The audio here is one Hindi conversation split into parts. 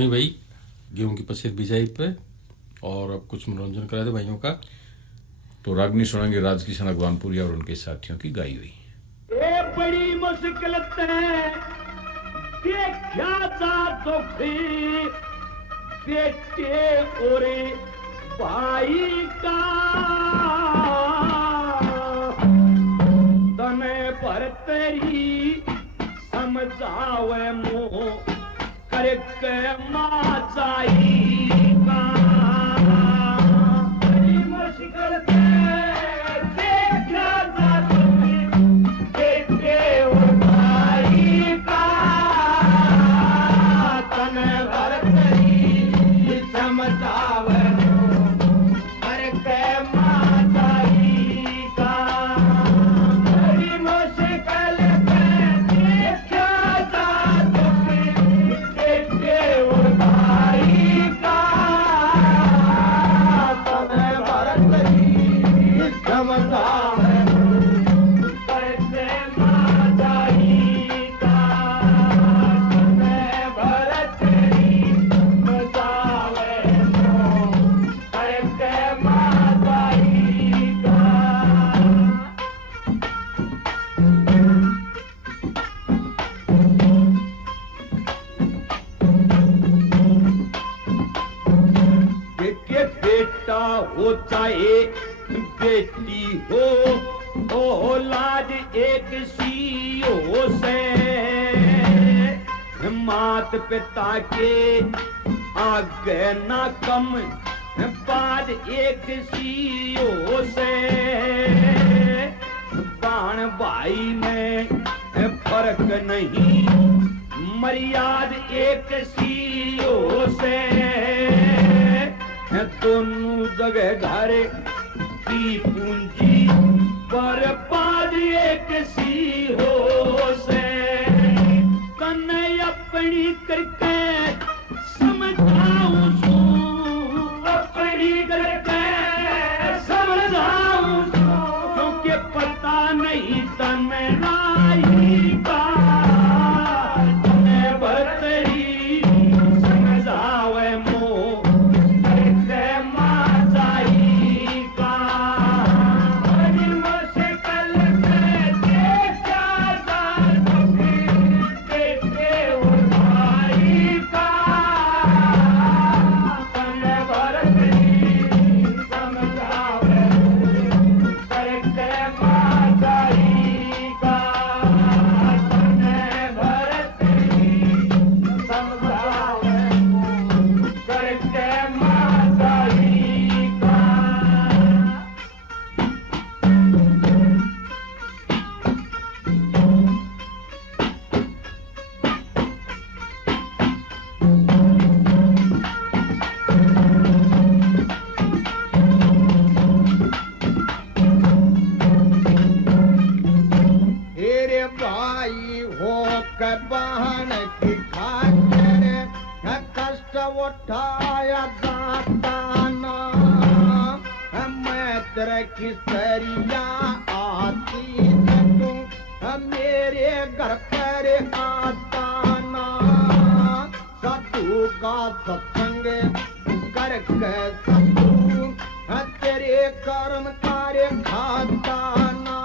नहीं भाई, गेहूं की पसेर बिजाई पे और अब कुछ मनोरंजन करा दे भाइयों का। तो रागनी सुनाएंगे राज किशन अगवानपुरी और उनके साथियों की गाई हुई। ये बड़ी मुश्किल देखा जा तो बेटे और भाई का तने पर तेरी समझावे मुँह करके माचाई का बड़ी मुश्किल देखा जा तो बेटे और भाई का तने पर तेरी समझावे करके माचाई का बड़ी मुश्किल देखा जा तो बेटे और भाई का तने पर तेरी समझावे करके माचाई का तने पर तेरी समझावे करके माचाई का के बेटा हो चाहे बेटी हो औलाद एक सी हो से मात पिता के आगे ना कम बाद एक सी हो से बाण भाई में फर्क नहीं मर्याद एक सी हो से दोनों जगह घर की पूंजी पर पाद एक सी हो से कन्ने अपनी करके समझाऊं सू अपनी करके समझाऊं सू क्योंकि पता नहीं तने लाई का तने बतरी समझावे मोह करके माचाई का बड़ी मुश्किल देखा जा तो बेटे और भाई का तने बतरी समझावे करके माचाई का तने बतरी समझावे करके माचाई का तेरे भाई हो कर बहन की खातिर कष्ट उठाया जाता ना मैं तेरे की सरिया आती तू मेरे घर पर आता ना साधु का सत्संग करके साधु तेरे कर्म कार्य खाता ना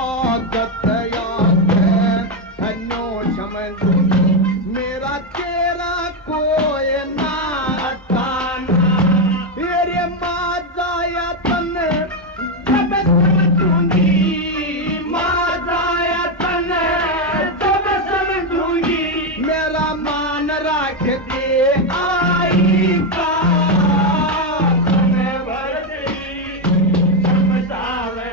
आदत याद है नो समझूंगी मेरा तेरा कोई नाता ना तेरे माँ जाया तने जब समझूंगी माँ जाया तने जब समझूंगी मेरा मान रख दे आई का तने भर दे समझावे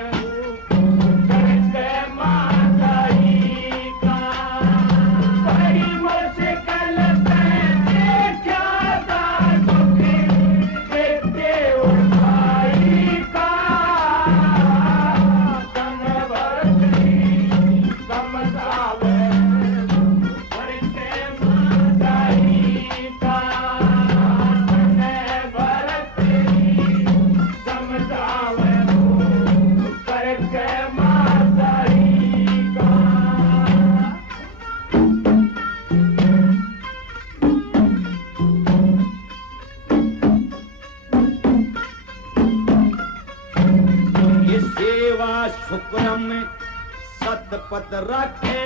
शुक्र में सतपत रखे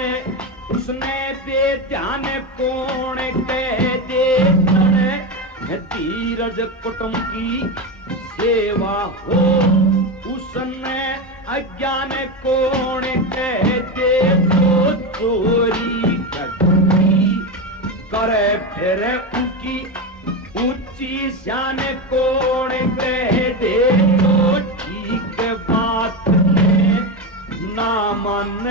उसने दे ध्यान कौन कह दे धीरज कुटुंब की सेवा हो उसने अज्ञान कौन कह दे तो चोरी करे फिर उनकी ऊंची शान कौन कह दे तो ठीक बात ना मन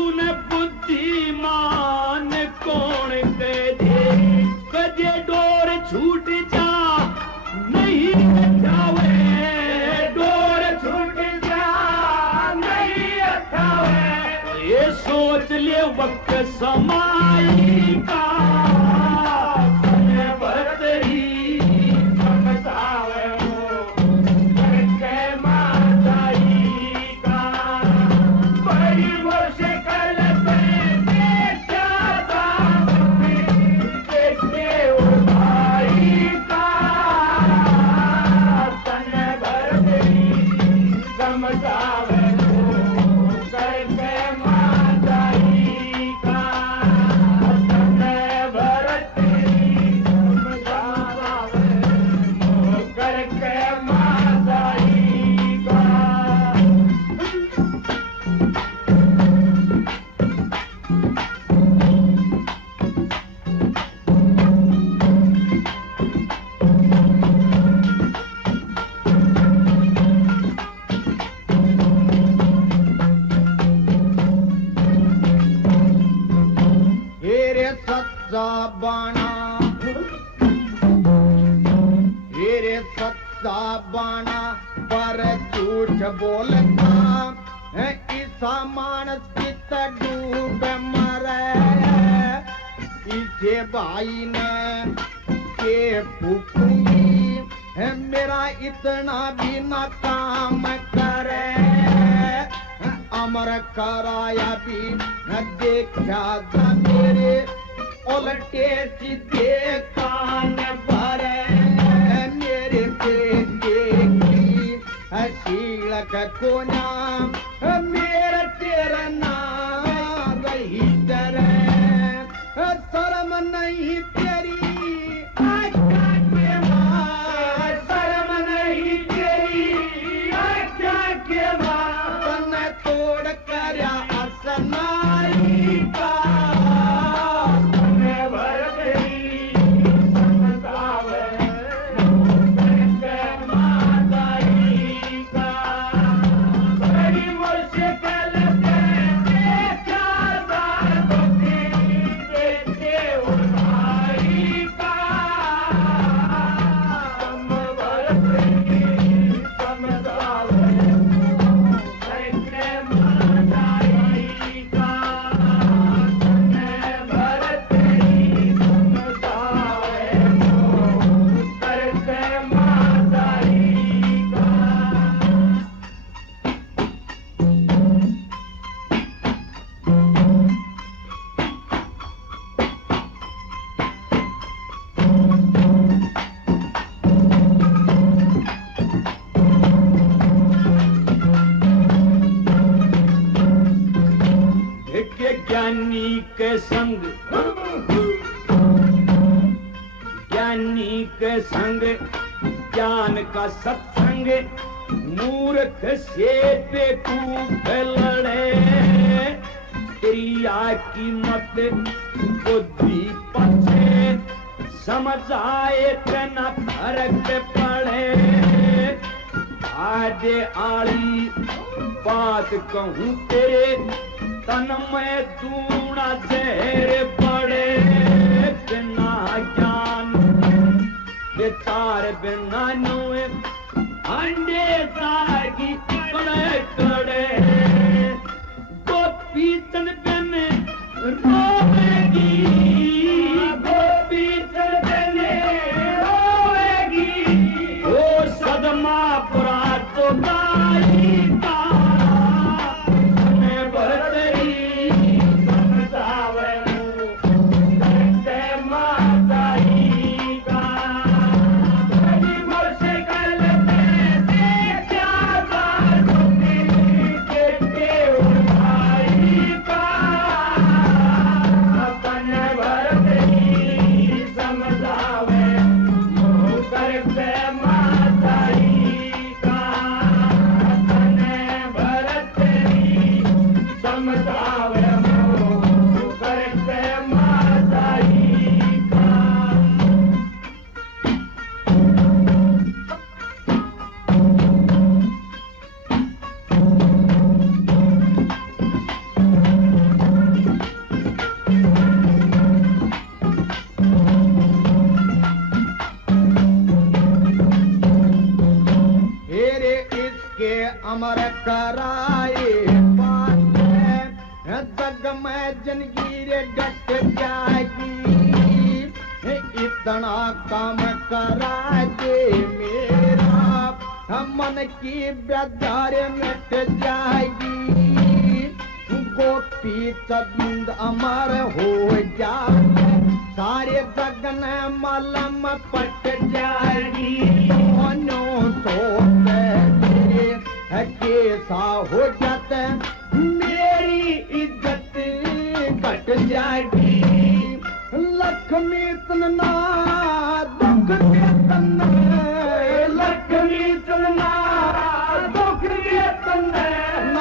उन बुद्धिमान कौन कह दे कजे डोर छूट जा नहीं जावे डोर छूट जा नहीं अठावे ये सोच ले वक्त समाई का बाना पर झूठ बोलता है ईसा मानस चित डूब मरे इसे भाई ने के फूकूंगी है मेरा इतना भी ना काम करे अमर कराया भी न देखा था मेरे उलटे सीधे कान भरे मेरे बेटे की शीलक को नाम मेरा तेरा नाम रही तरह शर्म नहीं तेरी आज्ञा के मां शर्म नहीं तेरी आज्ञा के मां तने तोड़ कर असनाई का ज्ञानी के संग ज्ञान का सत्संग मूर्ख से बेकूफ लड़े क्रिया की मत बुद्धि पछे समझ आए न फर्क पड़े आजे आली बात कहूँ तेरे तन में दूना जहर पड़े बिना ज्ञान बेचार बिना नुए अंडे तागी कड़े कड़े गोपी तन बिन रोएगी गोपी तन बिन रोएगी ओ सदमा पुरा तो गाई का के अमर कराए बात जग में जिंदगी रे घट जाएगी इतना काम करा दे मेरा मन की बेजार मिट जाएगी गोपी चंद अमर हो जाए सारे जगन मलम पट जाएगी दोनों कैसा हो जाते मेरी इज्जत घट जाएगी लक्ष्मी तन्ना दुख तन्ना लक्ष्मी तन्ना दुख तन्ना न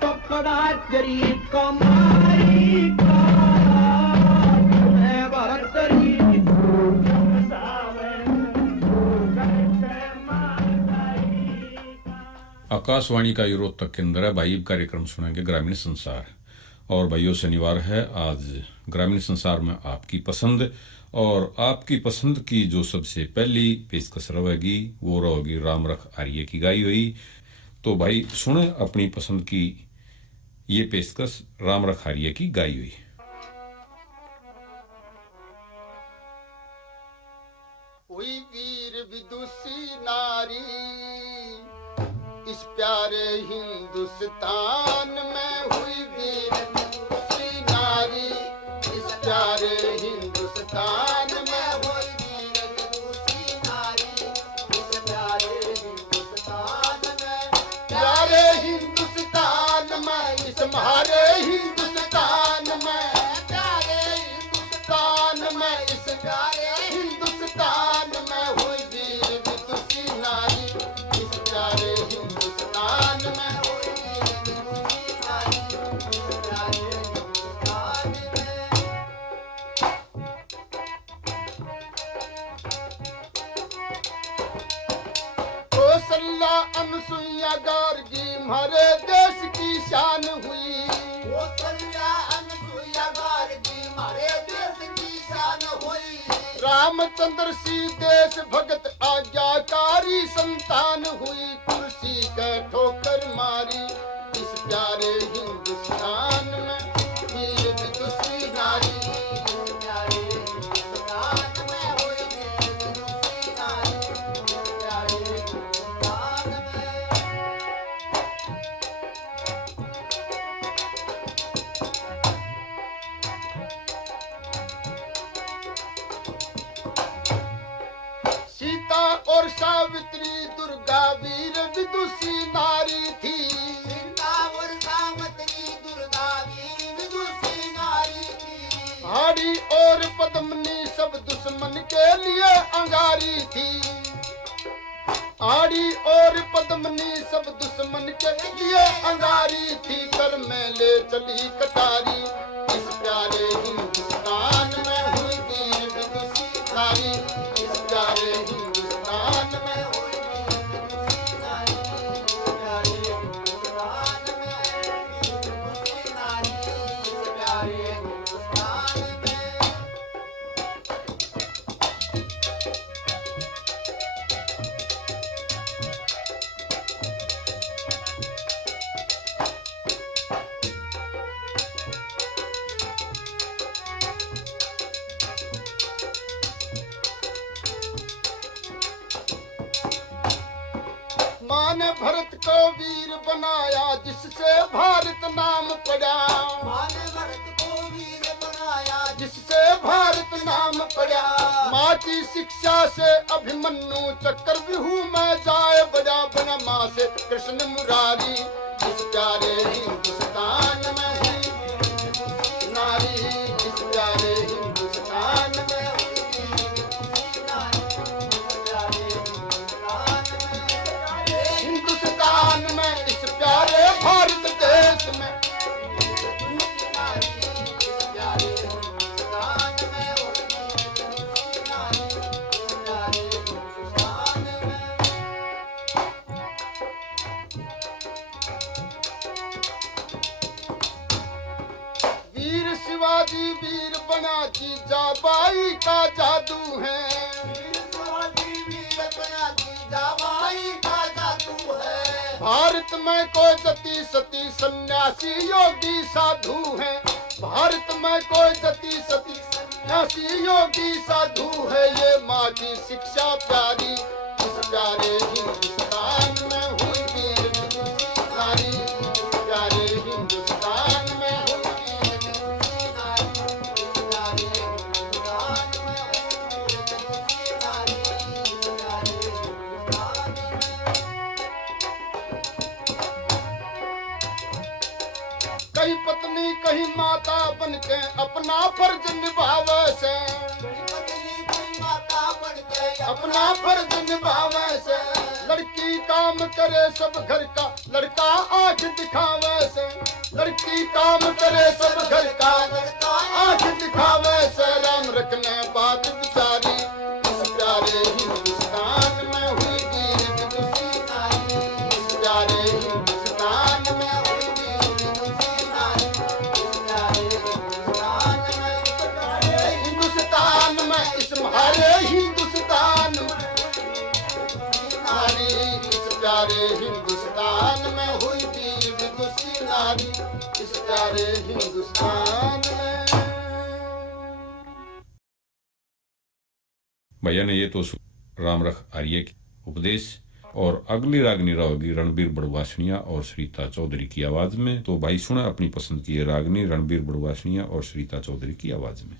तो कड़ा चरी कमाई का आकाशवाणी का ये रोहतक केंद्र है। भाई कार्यक्रम सुनेंगे ग्रामीण संसार। और भाइयों शनिवार है आज। ग्रामीण संसार में आपकी पसंद और आपकी पसंद की जो सबसे पहली पेशकश रहेगी वो रहेगी राम रख आर्य की गाई हुई। तो भाई सुने अपनी पसंद की ये पेशकश राम रख आर्य की गाई हुई। हुई वीर विदुषी नारी इस प्यारे हिंदुस्तान में हुई वीर विदुषी नारी इस प्यारे हिंदुस्तान में हुई वीर विदुषी नारी इस प्यारे हिंदुस्तान में प्यारे हिंदुस्तान में इस हमारे हिंदुस्तान में प्यारे हिंदुस्तान में इस प्यारे हिंदुस्तान में हुई वीर विदुषी नारी इस प्यारे हिंदुस्तान में हुई वीर विदुषी नारी इस प्यारे हिंदुस्तान में। कौशल्या अनसुईया गार्गी हमारे देश की शान हुई। कौशल्या अनसुईया गार्गी हमारे देश की शान हुई। रामचंद्र सी देश भगत आज्ञाकारी संतान हुई। कुर्सी का ठोकर मारी इस प्यारे हिंदुस्तान में वीर विदुषी नारी इस प्यारे हिंदुस्तान में हुई वीर विदुषी नारी इस प्यारे हिंदुस्तान में। सीता और सावित्री दुर्गा वीर विदुषी नारी थी। सीता और सावित्री दुर्गा वीर विदुषी नारी थी। हाड़ी और पद्मनी सब दुश्मन के लिए अंगारी थी। आड़ी और पद्मनी सब दुश्मन के लिए अंगारी थी। कर में ले चली कटारी इस प्यारे हिंदुस्तान में हुई वीर विदुषी नारी इस प्यारे हिंदुस्तान में हुई वीर विदुषी नारी इस प्यारे हिंदुस्तान में वीर विदुषी नारी इस प्यारे हिंदुस्तान में। माँ ने भरत को वीर बनाया जिससे भारत नाम पड़ा। माँ ने भरत को वीर बनाया जिससे भारत नाम पड़ा। माँ की शिक्षा से अभिमन्यु चक्रव्यूह में जाए बड़ा बना। माँ से कृष्ण मुरारी इस प्यारे हिंदुस्तान में हुई नारी इस प्यारे हिंदुस्तान में हुई नारी इस प्यारे हिंदुस्तान में इस प्यारे भारत देश में वीर शिवाजी वीर बना जी जाबाई का जादू है। वीर शिवाजी वीर बना जी जाबाई का जादू है। भारत में कोई जति सती सन्यासी योगी साधु है। भारत में कोई जति सती सन्यासी योगी साधु है। ये माँ की शिक्षा प्यारी, इस प्यारे हिंदुस्तान में हुई वीर विदुषी नारी। प्यारे हिंदुस्तान में हुई वीर विदुषी नारी। प्यारे हिंदुस्तान में हुई वीर विदुषी नारी। प्यारे हिंदुस्तान में कहीं पत्नी कहीं माता बनके अपना फर्ज निभावे से। अपना फर्ज निभावे से। लड़की काम करे सब घर का, लड़का आंख दिखावे से। लड़की काम करे सब घर का, लड़का आंख दिखावे से। राम रखने बात बिचारी, इस प्यारे हिंदुस्तान में हुई वीर विदुषी नारी। इस प्यारे हिंदुस्तान में हुई वीर विदुषी नारी। इस प्यारे हिंदुस्तान में, इस हमारे हिंदुस्तान में नारी। इस प्यारे हिंदुस्तान में हुई वीर विदुषी नारी। इस प्यारे हिंदुस्तान में। भैया ने ये तो रामरख आर्य के उपदेश और अगली रागनी राहोगी रणबीर बड़वासनिया और श्रीता चौधरी की आवाज में। तो भाई सुना अपनी पसंद की रागनी रणबीर बड़वासनिया और श्रीता चौधरी की आवाज में।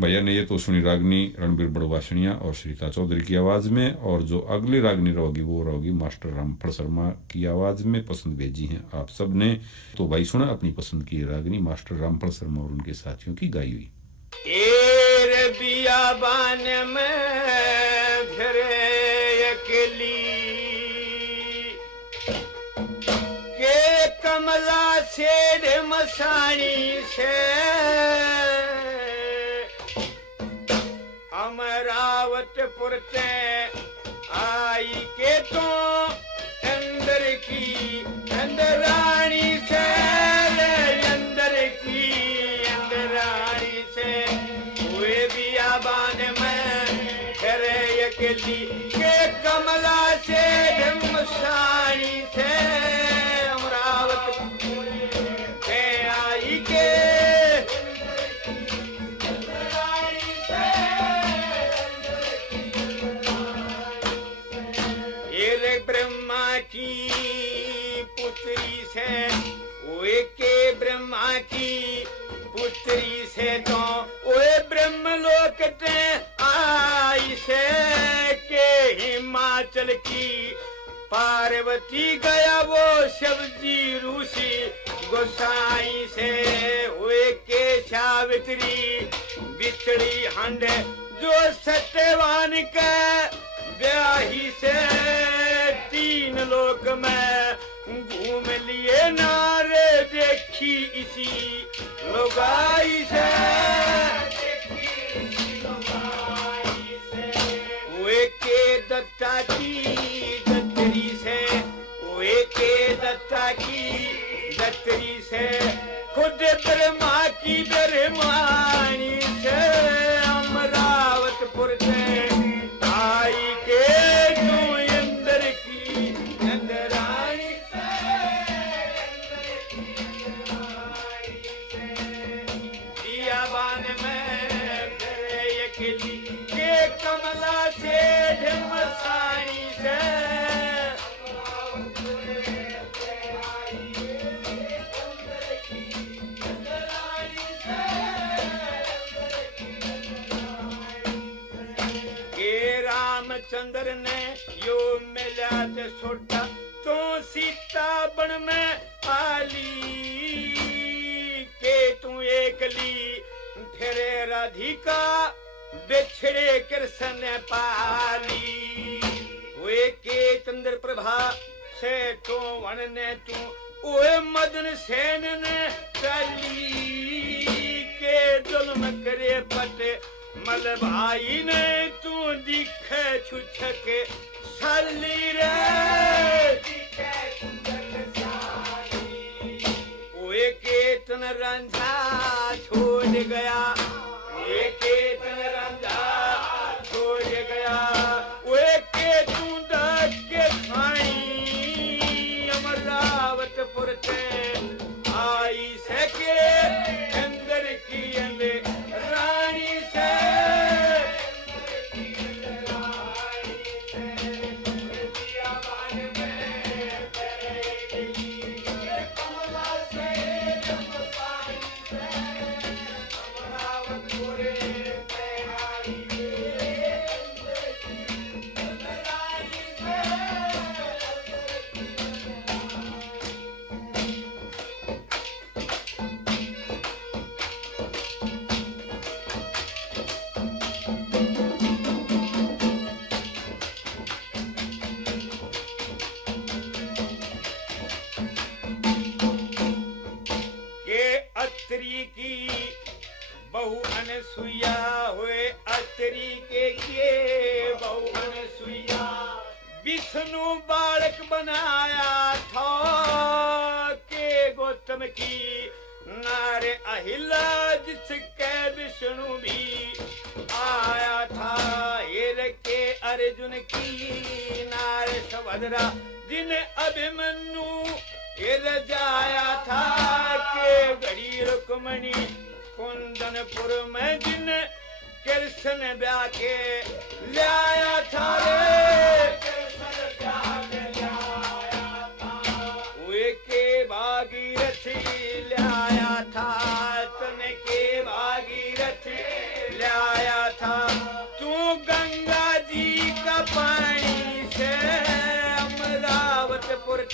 भैया ने ये तो सुनी रागनी रणबीर बड़वासनिया और श्रीता चौधरी की आवाज में, और जो अगली रागनी रहोगी वो रहोगी मास्टर रामफल शर्मा की आवाज में। पसंद भेजी है आप सब ने, तो भाई सुना अपनी पसंद की रागनी मास्टर रामफल शर्मा और उनके साथियों की गाई हुई। बियाबान में फिरे अकेली के कमला सेठ मसानी से अमरावतपुर से आई के तो अंदर की अंदरानी से अंदर की अंदरानी से हुए बियाबान में घरे अकेली के कमला से मसानी से अमरावतपुर से आई के ब्रह्मा की पुत्री से ओए के ब्रह्मा की पुत्री से तो ओए ब्रह्मलोक ते आई से के हिमाचल की पार्वती गया वो शिवजी ऋषि गोसाई से ओए के सावित्री बिछड़ी हंड जो सत्यवान का ब्याही से तीन लोक में घूम लिए नारे देखी इसी लोगाई से वे के दत्ता की दत्तरी से वे के दत्ता की दत्तरी से खुद ब्रह्मा की ब्रह्मानी से अमरावतपुर से आई के तू अंदर की अंदरानी से बियाबान में फिरे अकेली के कमला से ढमसानी से रामचंद्र ने यो मिला ते छोटा तो सीता बन में आली के तू एकली फिरे राधिका बिछड़े कृष्ण पाली वे के चंद्र प्रभा से तो वन ने तू ओए मदन सेन ने चली के जुल्म करे पटे मल भाई ने तू दिखे छुछक साली रे ओए केतन रंझा छोड़ गया ओए केतन रंझा छोड़ गया ओए के तू दस के खाई अमरावतपुर से आई सके अंदर की अंदर रानी से बहु अनसुईया हुए अतरी के बहु अनसुईया विष्णु बालक बनाया था के गौतम की नारे अहिला जिसके विष्णु भी आया था हीर के अर्जुन की नारे सभद्रा जिन अभिमन्यु हीर जाया था के गड़ी रुक्मणी कुंदनपुर में जिन कृष्ण ब्याह के लाया था वे के भागीरथी लाया था तन के भागीरथी लाया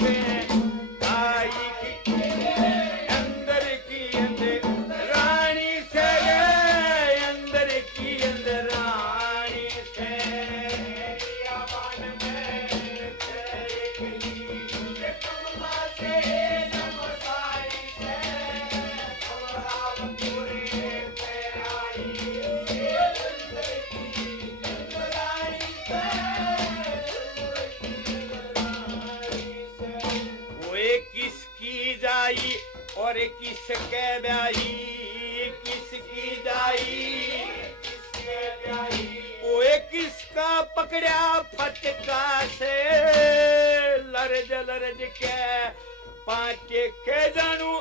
पे आई की अंदर की अंदर रानी से अंदर की अंदर रानी से बियाबान में कमला से नमसाई से पूरी पे आई अंदर की अंदर रानी से ओए किसकी जाई और किसके ब्याही किसकी जाई किसके ब्याही ओए किसका पकड़ा फटका से लरज लरज के पाटे के जानू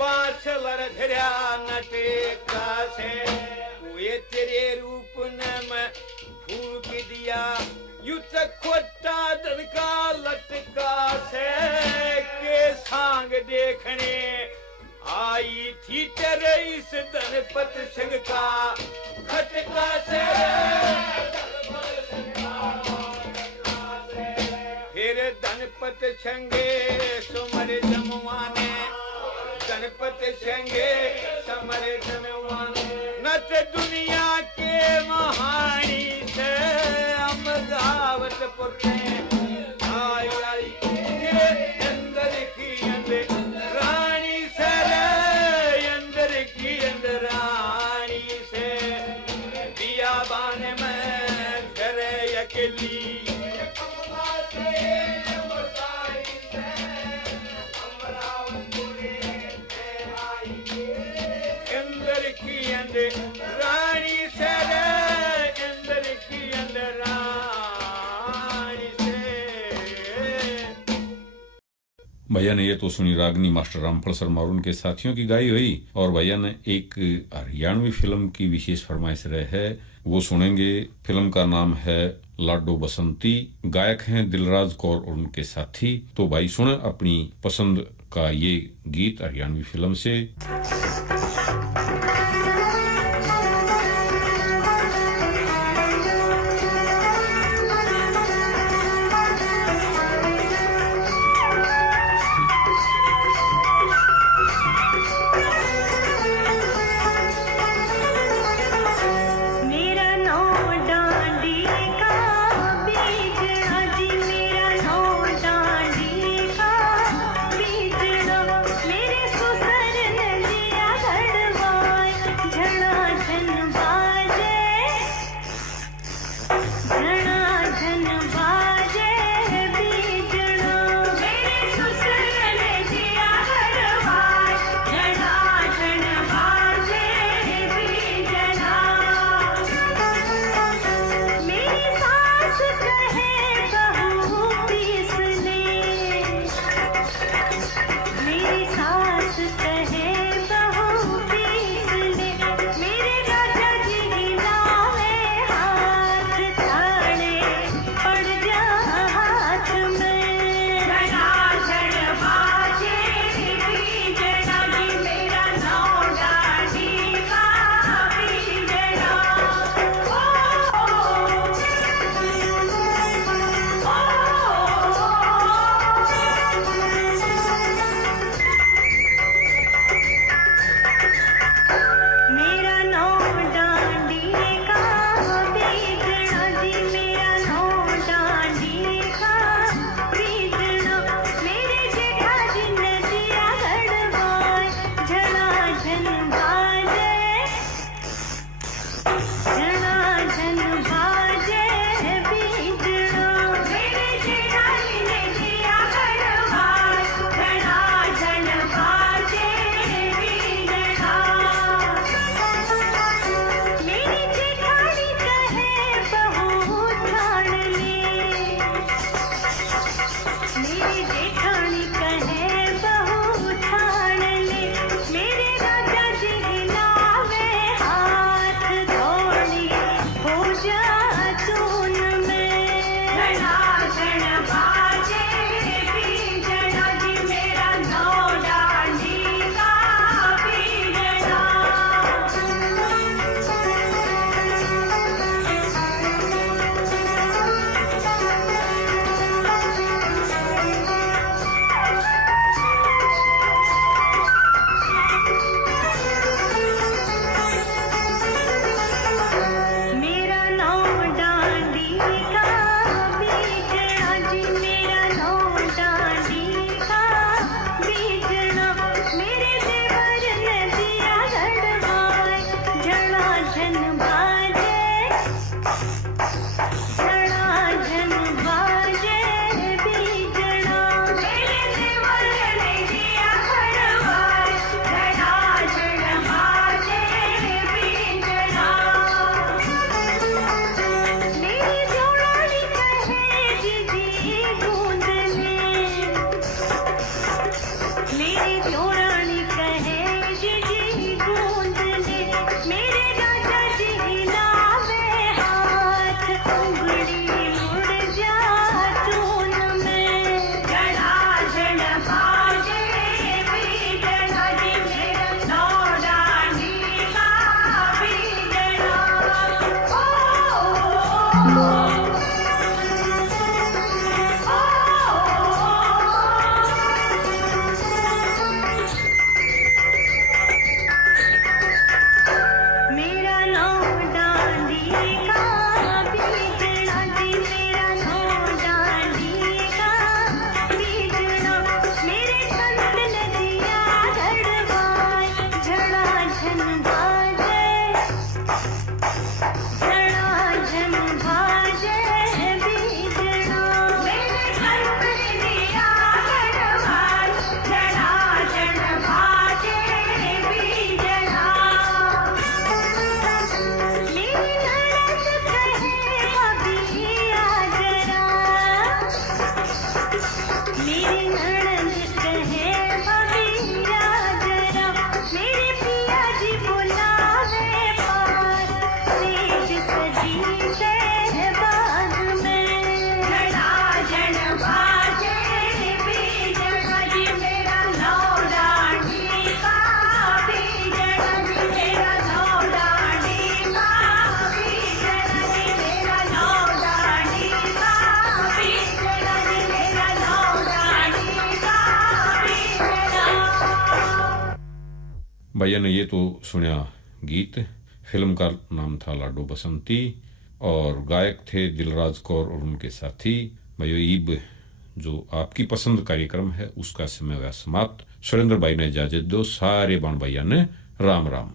बांस लरझरिया नटेका से ओए तेरे रूप ने मैं फूक दिया युद्ध खोटा दनका लटका से के सांग देखने आई थी तेरे इस धनपत सिंह का खटका से फिर धनपत सिंगे सुमर जमुआने धनपत सिंगे समर जमुआने नच दुनिया के महानी से अमदावतपुर में आई आई ये अंदर की अंदर रानी से अंदर की अंदर रानी से बियाबान में घर अकेली अंदर की अंदर रानी से अंदर की अंदर रानी से। भैया ने ये तो सुनी रागनी मास्टर रामफल शर्मा और उनके साथियों की गाई हुई। और भैया ने एक हरियाणवी फिल्म की विशेष फरमाइश रहे है, वो सुनेंगे। फिल्म का नाम है लाडो बसंती, गायक हैं दिलराज कौर और उनके साथी। तो भाई सुने अपनी पसंद का ये गीत हरियाणवी फिल्म से। मेरे सुसर ने जिया धड़वाया भैया ने ये तो सुना गीत, फिल्म का नाम था लाडो बसंती और गायक थे दिलराज कौर और उनके साथी। भाइयों ईब जो आपकी पसंद कार्यक्रम है उसका समय हुआ समाप्त। सुरेंद्र भाई ने इजाजत दो, सारे बाण भैया ने राम राम।